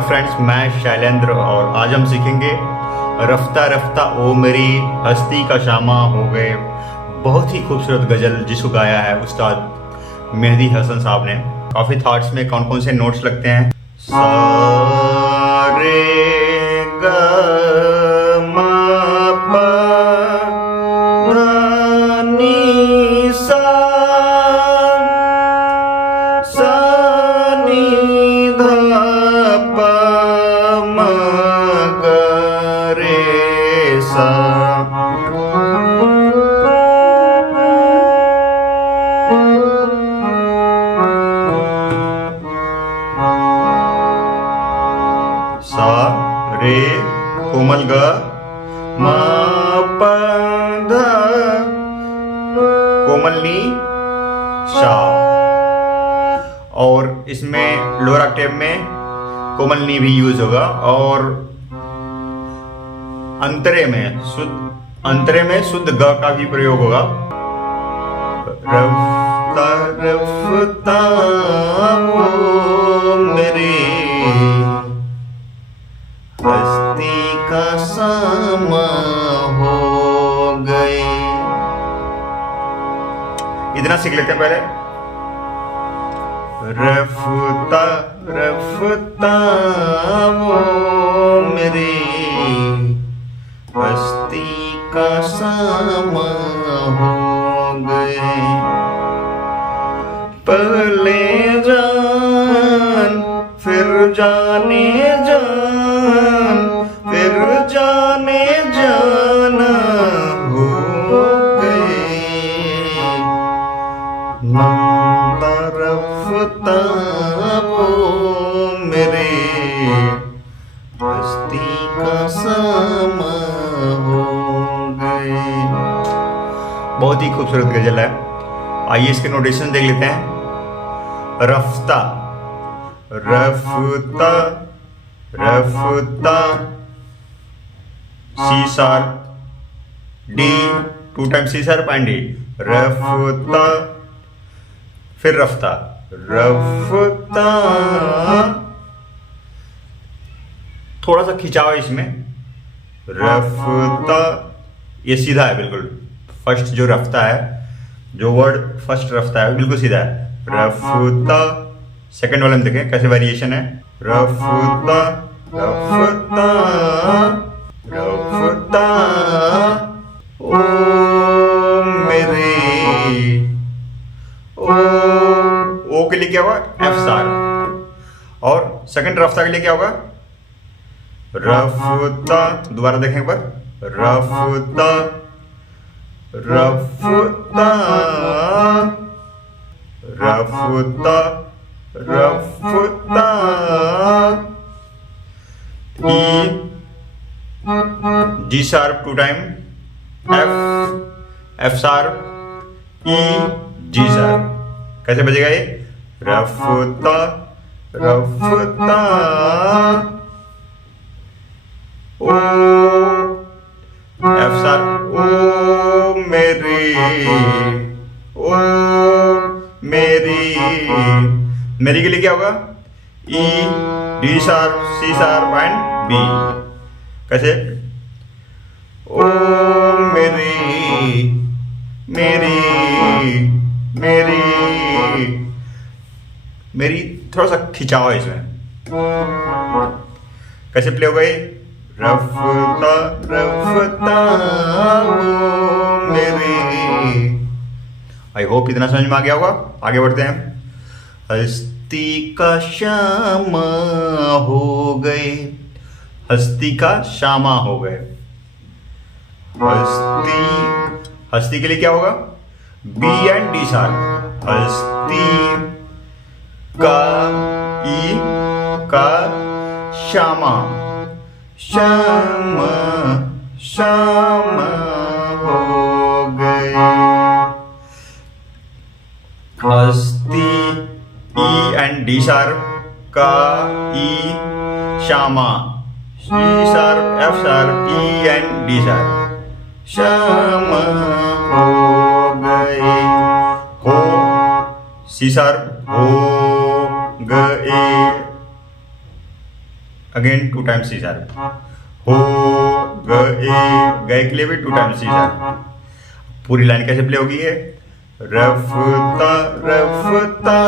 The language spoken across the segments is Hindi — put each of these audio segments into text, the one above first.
फ्रेंड्स, मैं शैलेंद्र और आज हम सीखेंगे रफ्ता रफ्ता ओ मेरी हस्ती का शामा हो गए। बहुत ही खूबसूरत गजल जिसको गाया है उस्ताद मेहदी हसन साहब ने। काफ़ी थॉट्स में कौन कौन से नोट्स लगते हैं। सा रे ग म प ध नि सा सा नि ध प म ग रे सा। सा रे कोमल ग म प ध कोमल नी शा। और इसमें लोअर ऑक्टेव में कोमल नी भी यूज होगा और अंतरे में शुद्ध ग का भी प्रयोग होगा। रफ्ता रफ्ता वो मेरे हस्ती का सामा हो गए। इतना सीख लेते हैं पहले। रफ्ता रफ्ता वो मेरे हस्ती का सामा हो गए। पहले जान फिर जाने जान फिर जाने जाना हो गए। रफ्ता रफ्ता वो मेरे हस्ती का सामा हो गए। बहुत ही खूबसूरत गजल है। आइए इसके नोटेशन देख लेते हैं। रफ्ता रफ्ता रफ्ता C sharp D, 2 time C sharp and D. रफ्ता फिर रफ्ता रफ्ता। थोड़ा सा खिंचाव है इसमें। रफ्ता ये सीधा है बिल्कुल। फर्स्ट जो रफ्ता है, जो वर्ड फर्स्ट रफ्ता है बिल्कुल सीधा है। रफ्ता सेकंड वाले में देखें कैसे वेरिएशन है। रफ्ता रफ्ता रफ्ता ओ मेरे ओ के लिए क्या होगा? F sharp. और सेकंड रफ्ता के लिए क्या होगा? रफ्ता। दोबारा देखें एक बार। रफ्ता रफ्ता रफ्ता रफ्ता। E G sharp 2 time, F sharp E G sharp. कैसे बजेगा ये? रफ्ता रफ्ता ओ एफ शार्प ओ मेरी मेरी के लिए क्या होगा? E D sharp C sharp and B. कैसे? ओ मेरी मेरी मेरी मेरी थोड़ा सा खिंचाव है इसमें। कैसे प्ले होगा ये? रफ्ता रफ्ता वो मेरी। आई होप इतना समझ में आ गया होगा। आगे बढ़ते हैं। हस्ती का शामा हो गए। हस्ती का शामा हो गए। हस्ती के लिए क्या होगा? B and D sharp. हस्ती का ई का शामा शामा शामा हो गए। हस्ती ई एंड डी शार्प का ई शामा C sharp F sharp E and D sharp शामा हो गए। हो सी शार्प हो गए। अगेन 2 टाइम्स सी शार्प, हो गए के लिए भी 2 टाइम्स सी शार्प। पूरी लाइन कैसे प्ले होगी? है रफ्ता रफ्ता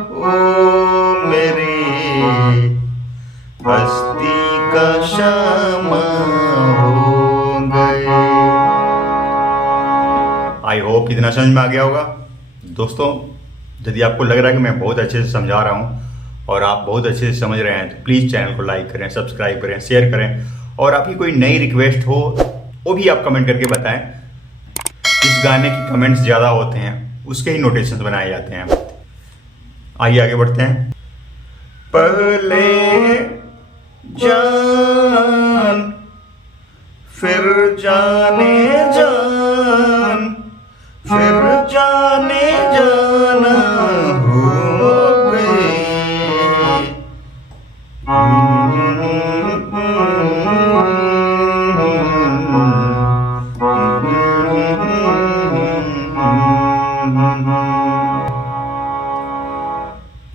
ओ मेरी हस्ती का शामा हो गए। आई होप इतना समझ में आ गया होगा दोस्तों। यदि आपको लग रहा है कि मैं बहुत अच्छे से समझा रहा हूँ और आप बहुत अच्छे से समझ रहे हैं तो प्लीज़ चैनल को लाइक करें, सब्सक्राइब करें, शेयर करें, और आपकी कोई नई रिक्वेस्ट हो वो भी आप कमेंट करके बताएं। इस गाने की कमेंट्स ज़्यादा होते हैं, उसके ही नोटेशंस बनाए जाते हैं। आइए आगे बढ़ते हैं। पहले जान फिर जाने जान, फिर जाने जाना हो गए।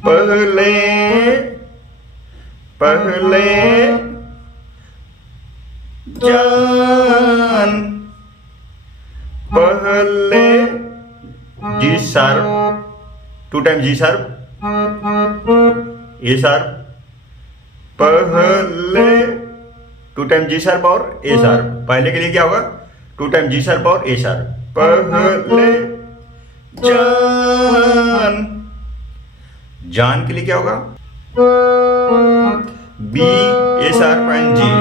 पहले पहले जान, पहले G sharp, 2 time G sharp, A sharp, पहले 2 टाइम जी शार्प और ए शार्प। पहले के लिए क्या होगा? 2 टाइम जी शार्प और ए शार्प। पहले जान, जान के लिए क्या होगा? बी ए शार्प एंड जी।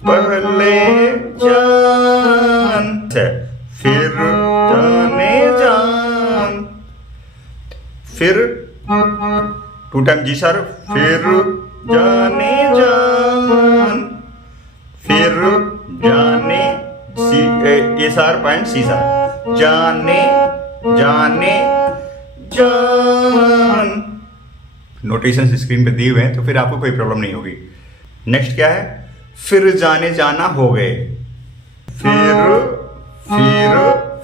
पहले जान, फिर जाने जान, फिर 2 टाइम जी शार्प, फिर जाने जान, फिर जाने सी ए शार्प एंड सी शार्प। जाने जाने जान। नोटेशन स्क्रीन पे दिए हुए हैं तो फिर आपको कोई प्रॉब्लम नहीं होगी। नेक्स्ट क्या है? फिर जाने जाना हो गए।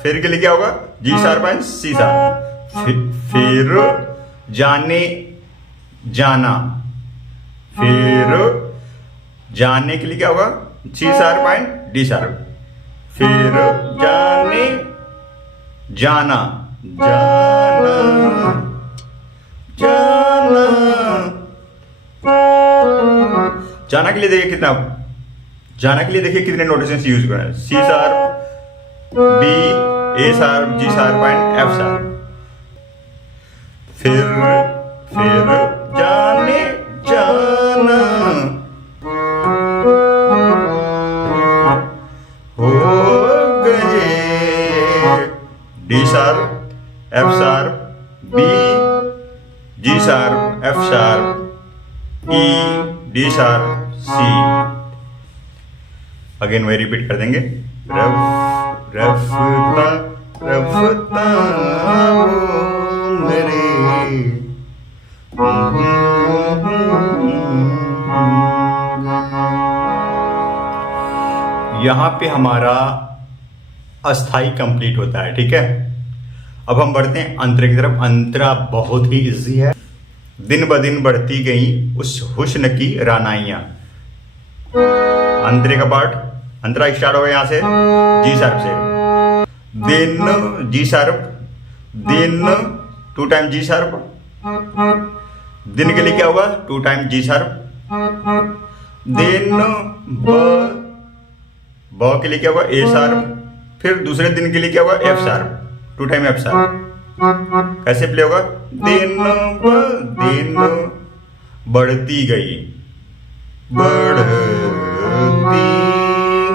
फिर के लिए क्या होगा? G sharp and C sharp. फिर जाने जाना, फिर जाने के लिए क्या होगा? C sharp and D sharp. फिर जाने जाना, जाना जाना। जाना के लिए देखिए कितना, जाना के लिए देखिए कितने नोटेशंस यूज करें। C sharp, B, A sharp, G sharp and F sharp. फिर जाने जाना हो गए। D sharp, F sharp, B, G sharp, F sharp, E, D sharp, C. Again वही रिपीट कर देंगे। रफ्ता रफ्ता मेरे। यहां पे हमारा अस्थाई कंप्लीट होता है, ठीक है। अब हम बढ़ते हैं अंतरे की तरफ। अंतरा बहुत ही इजी है। दिन ब दिन बढ़ती गई उस हुस्न की रानाइयां। अंतरे का पार्ट, अंतरा स्टार्ट हो गया यहां से जी शार्प से। दिन जी शार्प, दिन 2 टाइम जी शार्प। दिन के लिए क्या होगा? 2 टाइम जी शार्प। दिन ब के लिए क्या होगा? ए शार्प। फिर दूसरे दिन के लिए क्या होगा? F sharp, 2 time F sharp. कैसे प्ले होगा? दिन ब दिन बढ़ती गई, बढ़ती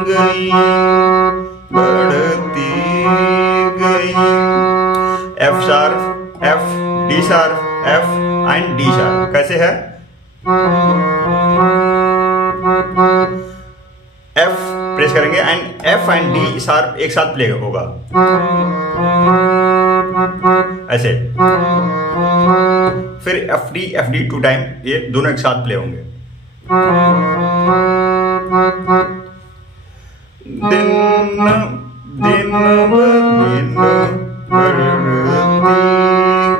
गई, बढ़ती गई। F sharp, F, D sharp, F and D sharp. कैसे है? एफ प्रेस करेंगे and F and D sharp एक साथ प्ले होगा ऐसे। फिर एफ डी 2 टाइम, ये दोनों एक साथ प्ले होंगे। दिन दिन ब दिन बढ़ती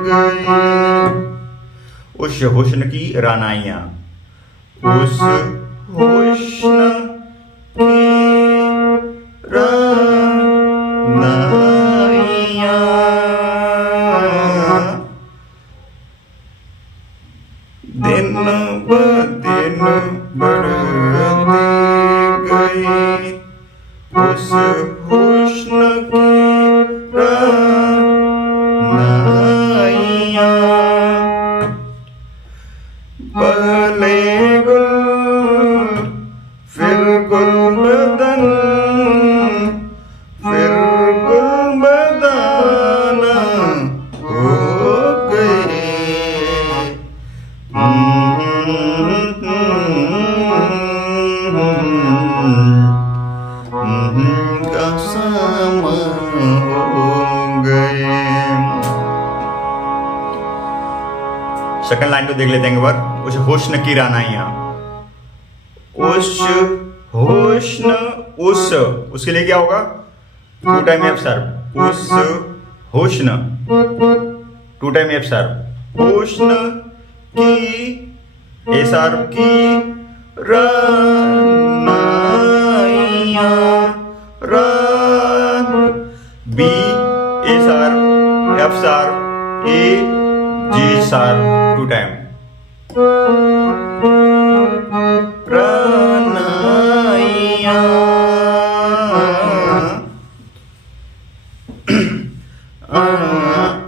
गई उस हुस्न की रानाइयां, उस हुस्न की रनाइयाँ दिन ब दिन बढ़ती गई, उस हुस्न की रनाइयाँ। पहले गुल फिर गुलबदन, फिर गुलबदाना हो गए। कसम हो गए। सेकंड लाइन को देख लेते हैं एक बार। उस हुस्न की रानाइयां, उस हुस्न, उस, उसके लिए क्या होगा? 2 टाइम एफ सर्व, उस हुस्न, 2 टाइम एफ सर्व, हुस्न की ए सर्व की रानाइयां, रान, बी ए सर्व, एफ सर्व, ए जी सर्व, 2 टाइम। रानाइयां।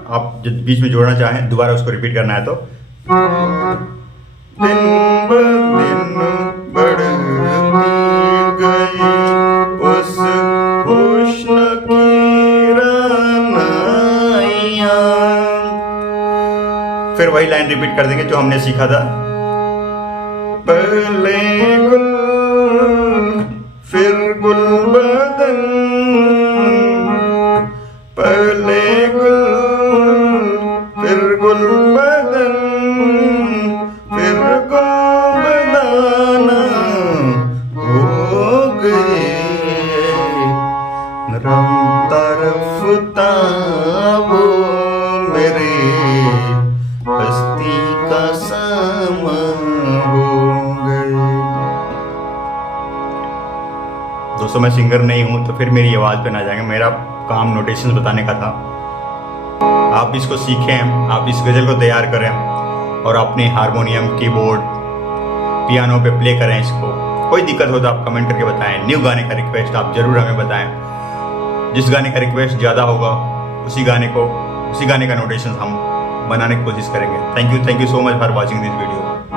आप जब बीच में जोड़ना चाहें, दोबारा उसको रिपीट करना है तो दिन ब दिन बढ़ती गई, उस हुस्न की रनाइयां। फिर वही लाइन रिपीट कर देंगे जो हमने सीखा था। पहले गुल फिर गुलबदन, पहले गुल फिर गुलबदन, फिर गुलबदाना हो गए। रफ्ता रफ्ता वो मेरे हस्ती का समा हो गए। दोस्तों मैं सिंगर नहीं हूं तो फिर मेरी आवाज पे ना जाएंगे, मेरा काम नोटेशंस बताने का था। आप इसको सीखें, आप इस गजल को तैयार करें और अपने हारमोनियम, कीबोर्ड, पियानो पे प्ले करें इसको। कोई दिक्कत हो तो आप कमेंट करके बताएं। न्यू गाने का रिक्वेस्ट आप जरूर हमें बताएं। जिस गाने का रिक्वेस्ट ज़्यादा होगा उसी गाने का नोटेशंस हम बनाने की कोशिश करेंगे। Thank you so much for watching this video.